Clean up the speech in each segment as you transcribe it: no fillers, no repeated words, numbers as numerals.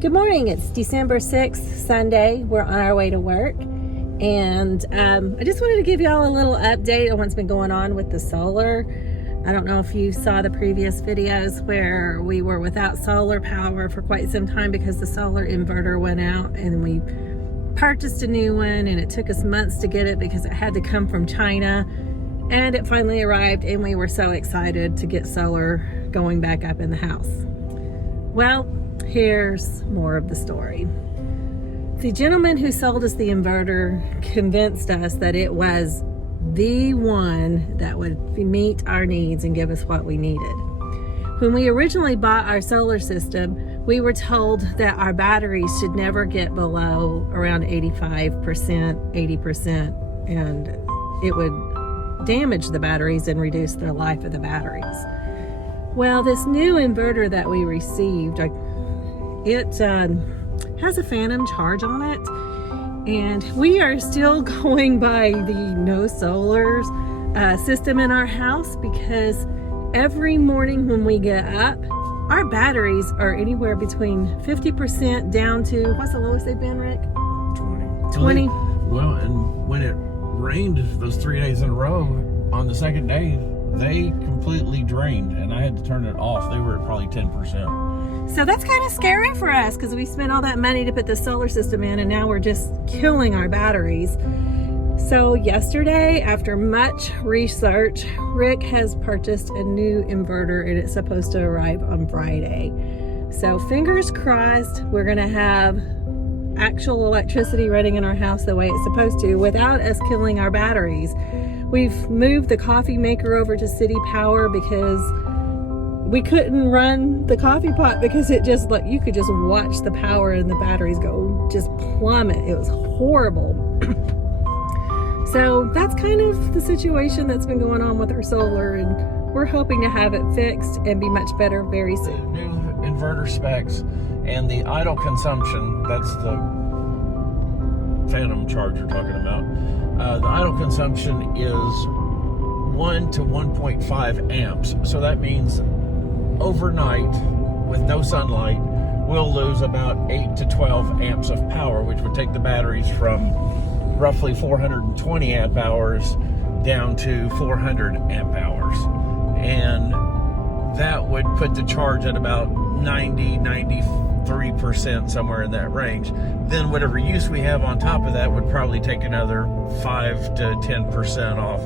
Good morning. It's December 6th, Sunday. We're on our way to work. And I just wanted to give y'all a little update on what's been going on with the solar. I don't know if you saw the previous videos where we were without solar power for quite some time because the solar inverter went out, and we purchased a new one, and it took us months to get it because it had to come from China. And it finally arrived, and we were so excited to get solar going back up in the house. Well, here's more of the story. The gentleman who sold us the inverter convinced us that it was the one that would meet our needs and give us what we needed. When we originally bought our solar system, we were told that our batteries should never get below around 85%, 80%, and it would damage the batteries and reduce the life of the batteries. Well, this new inverter that we received, it has a phantom charge on it, and we are still going by the no solars system in our house because every morning when we get up, our batteries are anywhere between 50% down to, what's the lowest they've been, Rick? 20. Well, and when it rained those 3 days in a row, on the second day, they completely drained, and I had to turn it off. They were at probably 10%. So that's kind of scary for us because we spent all that money to put the solar system in, and now we're just killing our batteries. So yesterday, after much research, Rick has purchased a new inverter, and it's supposed to arrive on Friday. So fingers crossed, we're gonna have actual electricity running in our house the way it's supposed to without us killing our batteries. We've moved the coffee maker over to city power because we couldn't run the coffee pot because it just, like, you could just watch the power and the batteries go just plummet. It was horrible. So that's kind of the situation that's been going on with our solar, and we're hoping to have it fixed and be much better very soon. New inverter specs and the idle consumption, that's the phantom charge you're talking about. The idle consumption is 1 to 1.5 amps. So that means overnight, with no sunlight, we'll lose about 8 to 12 amps of power, which would take the batteries from roughly 420 amp hours down to 400 amp hours. And that would put the charge at about 93%, somewhere in that range. Then whatever use we have on top of that would probably take another 5 to 10% off.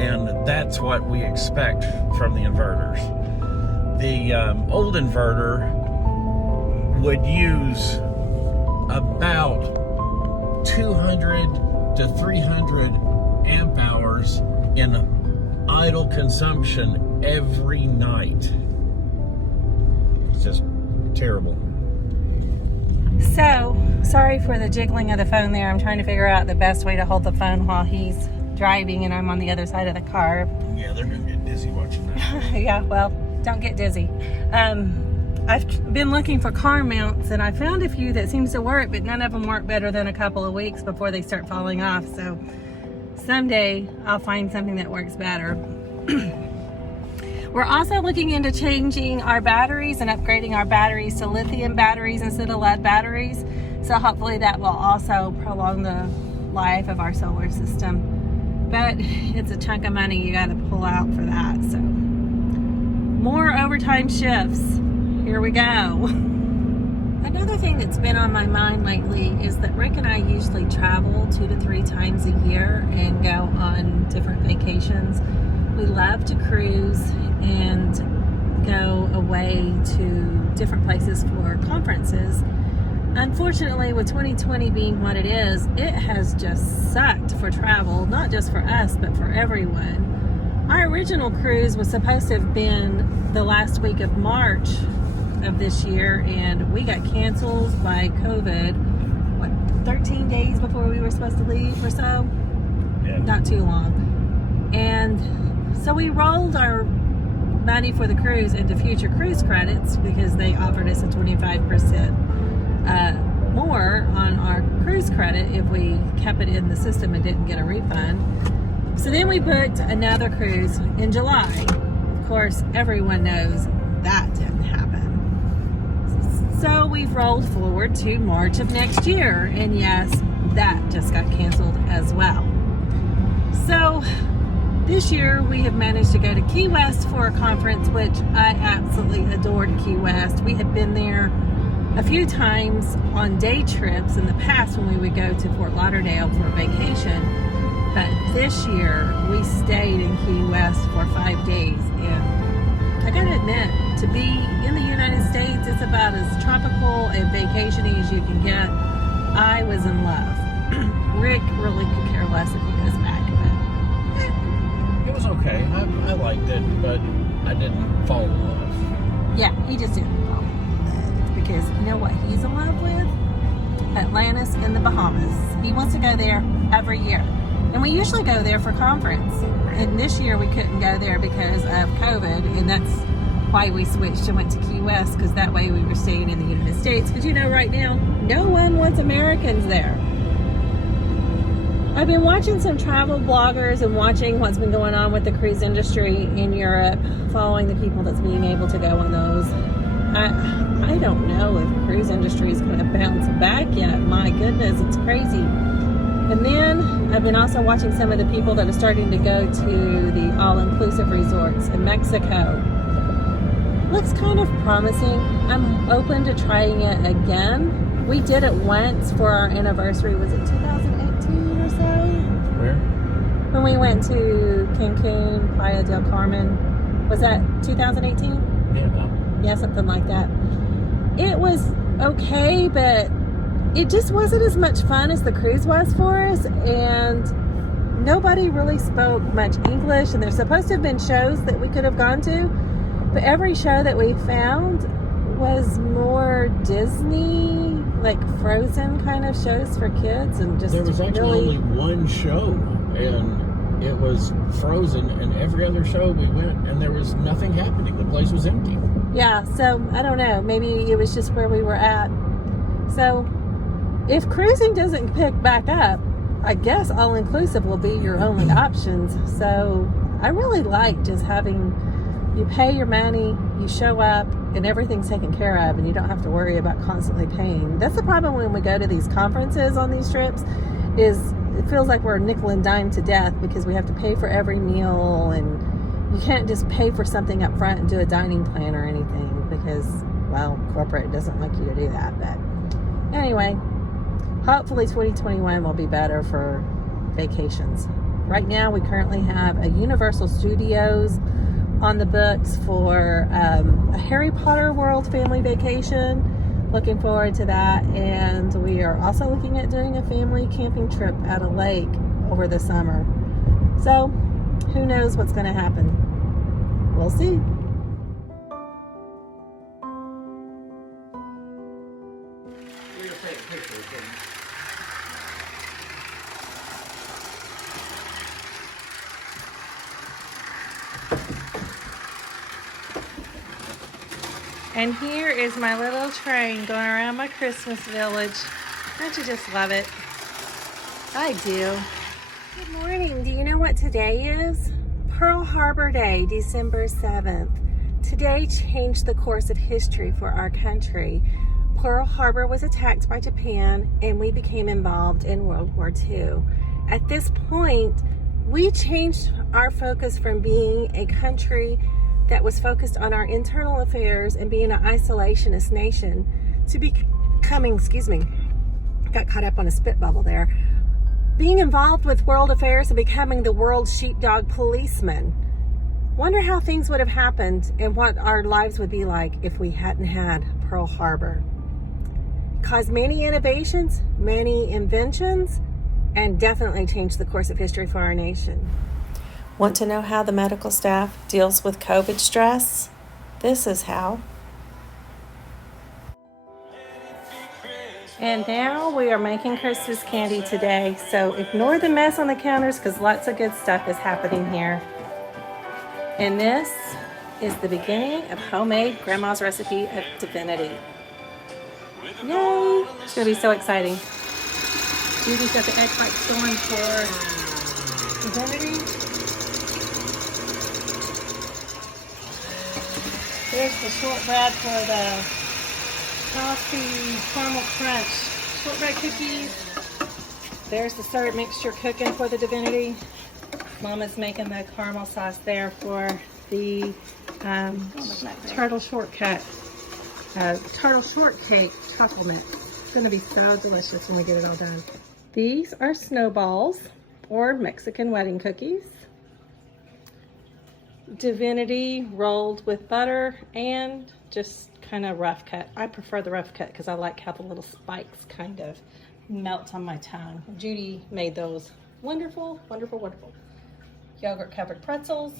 And that's what we expect from the inverters. The old inverter would use about 200 to 300 amp hours in idle consumption every night. It's just terrible. So, sorry for the jiggling of the phone there. I'm trying to figure out the best way to hold the phone while he's driving and I'm on the other side of the car. Yeah, they're gonna get dizzy watching that. Yeah, well, don't get dizzy. I've been looking for car mounts, and I found a few that seems to work, but none of them work better than a couple of weeks before they start falling off. So someday I'll find something that works better. We're also looking into changing our batteries and upgrading our batteries to lithium batteries instead of lead batteries. So hopefully that will also prolong the life of our solar system. But it's a chunk of money you got to pull out for that. So more overtime shifts. Here we go. Another thing that's been on my mind lately is that Rick and I usually travel 2 to 3 times a year and go on different vacations. We love to cruise and go away to different places for conferences. Unfortunately, with 2020 being what it is, it has just sucked for travel, not just for us, but for everyone. Our original cruise was supposed to have been the last week of March of this year, and we got canceled by COVID, 13 days before we were supposed to leave or so? Yeah. Not too long. And so we rolled our money for the cruise into future cruise credits because they offered us a 25% more on our cruise credit if we kept it in the system and didn't get a refund. So then we booked another cruise in July. Of course, everyone knows that didn't happen. So we've rolled forward to March of next year. And yes, that just got canceled as well. So this year we have managed to go to Key West for a conference, which I absolutely adored Key West. We had been there a few times on day trips in the past when we would go to Fort Lauderdale for a vacation. But this year we stayed in Key West for 5 days, and I gotta admit, to be in the United States, it's about as tropical and vacation-y as you can get. I was in love. Rick really could care less if he goes back, but It was okay. I liked it, but I didn't fall in love. yeah, he just didn't fall in love. Because you know what he's in love with? Atlantis in the Bahamas. He wants to go there every year. And we usually go there for conference. And this year we couldn't go there because of COVID. And that's why we switched and went to Key West, because that way we were staying in the United States. Because you know, right now, no one wants Americans there. I've been watching some travel bloggers and watching what's been going on with the cruise industry in Europe, following the people that's being able to go on those. I don't know if the cruise industry is going to bounce back yet. My goodness, it's crazy. And then I've been also watching some of the people that are starting to go to the all-inclusive resorts in Mexico. Looks kind of promising. I'm open to trying it again. We did it once for our anniversary. Was it 2018 or so? Where? When we went to Cancun, Playa del Carmen. Was that 2018? Yeah. Yeah, something like that. It was okay, but it just wasn't as much fun as the cruise was for us, and nobody really spoke much English, and there's supposed to have been shows that we could have gone to, but every show that we found was more Disney, like Frozen kind of shows for kids, and just There was actually only one show, and it was Frozen, and every other show we went, and there was nothing happening. The place was empty. Yeah, so I don't know. Maybe it was just where we were at. So if cruising doesn't pick back up, I guess all-inclusive will be your only options. So I really like just having, you pay your money, you show up, and everything's taken care of, and you don't have to worry about constantly paying. That's the problem when we go to these conferences on these trips, is it feels like we're nickel and dime to death because we have to pay for every meal, and you can't just pay for something up front and do a dining plan or anything because, well, corporate doesn't like you to do that. But anyway, hopefully 2021 will be better for vacations. Right now, we currently have a Universal Studios on the books for a Harry Potter World family vacation. Looking forward to that. And we are also looking at doing a family camping trip at a lake over the summer. So who knows what's going to happen? We'll see. And here is my little train going around my Christmas village. Don't you just love it? I do. Good morning. Do you know what today is? Pearl Harbor Day, December 7th. Today changed the course of history for our country. Pearl Harbor was attacked by Japan, and we became involved in World War II. At this point, we changed our focus from being a country that was focused on our internal affairs and being an isolationist nation to becoming, got caught up on a spit bubble there, being involved with world affairs and becoming the world's sheepdog policeman. Wonder how things would have happened and what our lives would be like if we hadn't had Pearl Harbor. Caused many innovations, many inventions, and definitely changed the course of history for our nation. Want to know how the medical staff deals with COVID stress? This is how. And now we are making Christmas candy today, so ignore the mess on the counters because lots of good stuff is happening here. And this is the beginning of homemade Grandma's recipe of divinity. Yay! It's going to be so exciting. Judy's got the egg whites going for divinity. Here's the shortbread for the Coffee caramel crunch shortbread cookies. There's the syrup mixture cooking for the divinity. Mama's making the caramel sauce there for the turtle shortcake truffle mix. It's gonna be so delicious when we get it all done. These are snowballs or Mexican wedding cookies. Divinity rolled with butter and just kind of rough cut. I prefer the rough cut because I like how the little spikes kind of melt on my tongue. Judy made those. Wonderful, wonderful, wonderful. Yogurt covered pretzels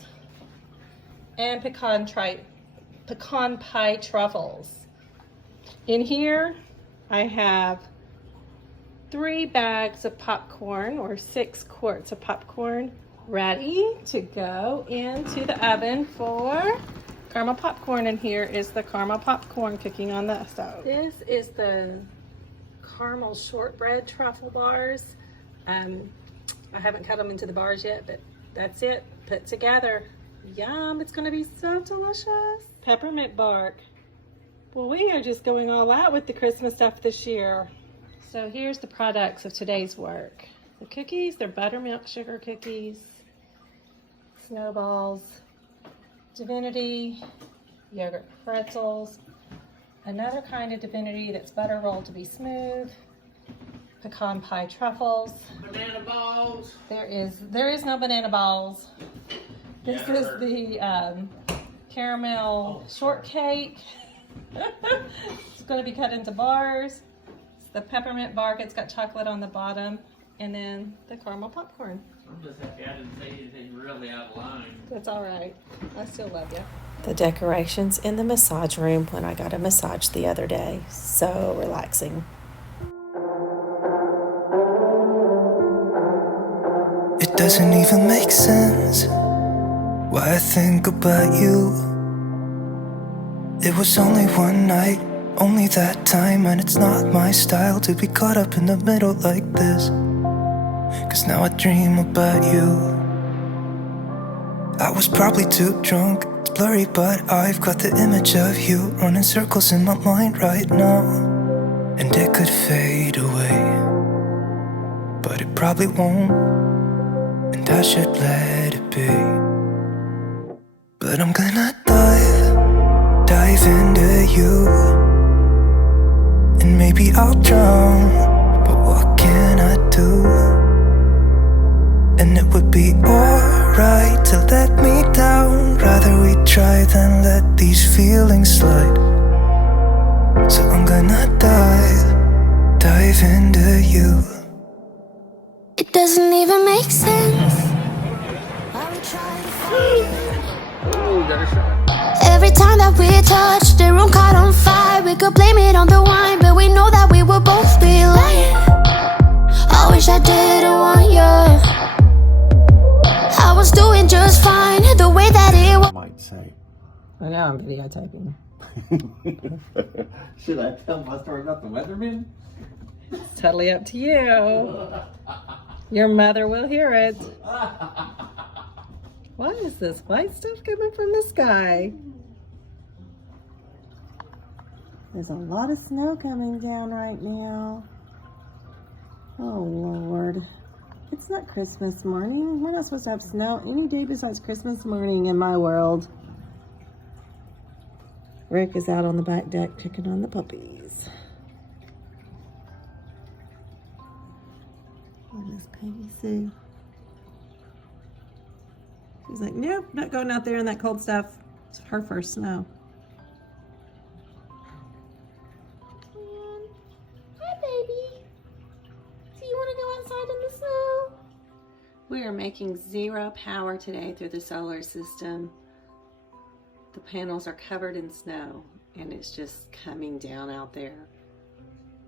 and pecan pie truffles. In here I have 3 bags of popcorn, or 6 quarts of popcorn, ready to go into the oven for caramel popcorn. And here is the caramel popcorn cooking on the stove. This is the caramel shortbread truffle bars. I haven't cut them into the bars yet, but that's it put together. Yum, it's gonna be so delicious. Peppermint bark. Well, we are just going all out with the Christmas stuff this year. So here's the products of today's work. The cookies, they're buttermilk sugar cookies, snowballs, divinity, yogurt pretzels, another kind of divinity that's butter rolled to be smooth, pecan pie truffles. Banana balls. There is no banana balls. This is the caramel shortcake. It's going to be cut into bars. It's the peppermint bark. It's got chocolate on the bottom, and then the caramel popcorn. I'm just happy I didn't say anything really out of line. That's all right. I still love you. The decorations in the massage room when I got a massage the other day. So relaxing. It doesn't even make sense why I think about you. It was only one night, only that time, and it's not my style to be caught up in the middle like this. 'Cause now I dream about you. I was probably too drunk, it's blurry, but I've got the image of you running circles in my mind right now. And it could fade away, but it probably won't, and I should let it be. But I'm gonna dive into you, and maybe I'll drown, but what can I do? And it would be alright to let me down. Rather we try than let these feelings slide. So I'm gonna dive into you. It doesn't even make sense. Every time that we touch, the room caught on fire. We could blame it on the wine, but we know that we would both be lying. I wish I didn't want you. I was doing just fine, the way that it was. Might say. I know I'm videotaping. Should I tell my story about the weatherman? It's totally up to you. Your mother will hear it. What is this white stuff coming from the sky? There's a lot of snow coming down right now. Oh, Lord. It's not Christmas morning. We're not supposed to have snow any day besides Christmas morning in my world. Rick is out on the back deck picking on the puppies. What is Peggy Sue? She's like, nope, not going out there in that cold stuff. It's her first snow. Hi, baby. Do you want to go outside in the snow? We are making zero power today through the solar system. The panels are covered in snow, and it's just coming down out there.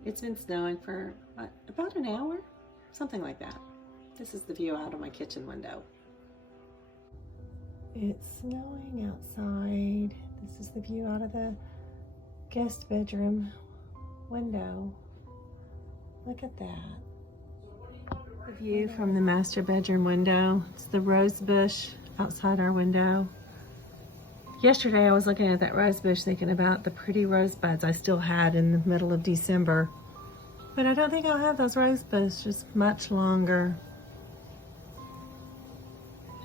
It's been snowing for about an hour, something like that. This is the view out of my kitchen window. It's snowing outside. This is the view out of the guest bedroom window. Look at that. The view from the master bedroom window. It's the rose bush outside our window. Yesterday I was looking at that rose bush thinking about the pretty rosebuds I still had in the middle of December. But I don't think I'll have those rose bushes much longer.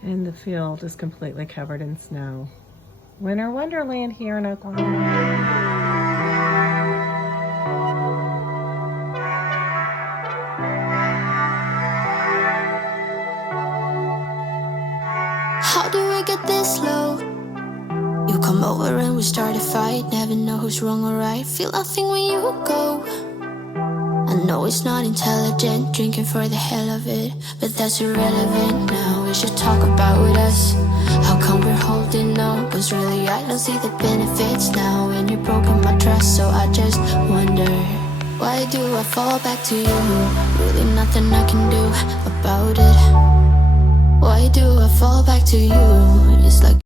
And the field is completely covered in snow. Winter wonderland here in Oklahoma. How do we get this low? You come over and we start a fight. Never know who's wrong or right. Feel nothing when you go. I know it's not intelligent, drinking for the hell of it, but that's irrelevant now. We should talk about us. How come we're holding on? Cause really I don't see the benefits now. And you've broken my trust, so I just wonder, why do I fall back to you? Really nothing I can do about it. Why do I fall back to you? It's like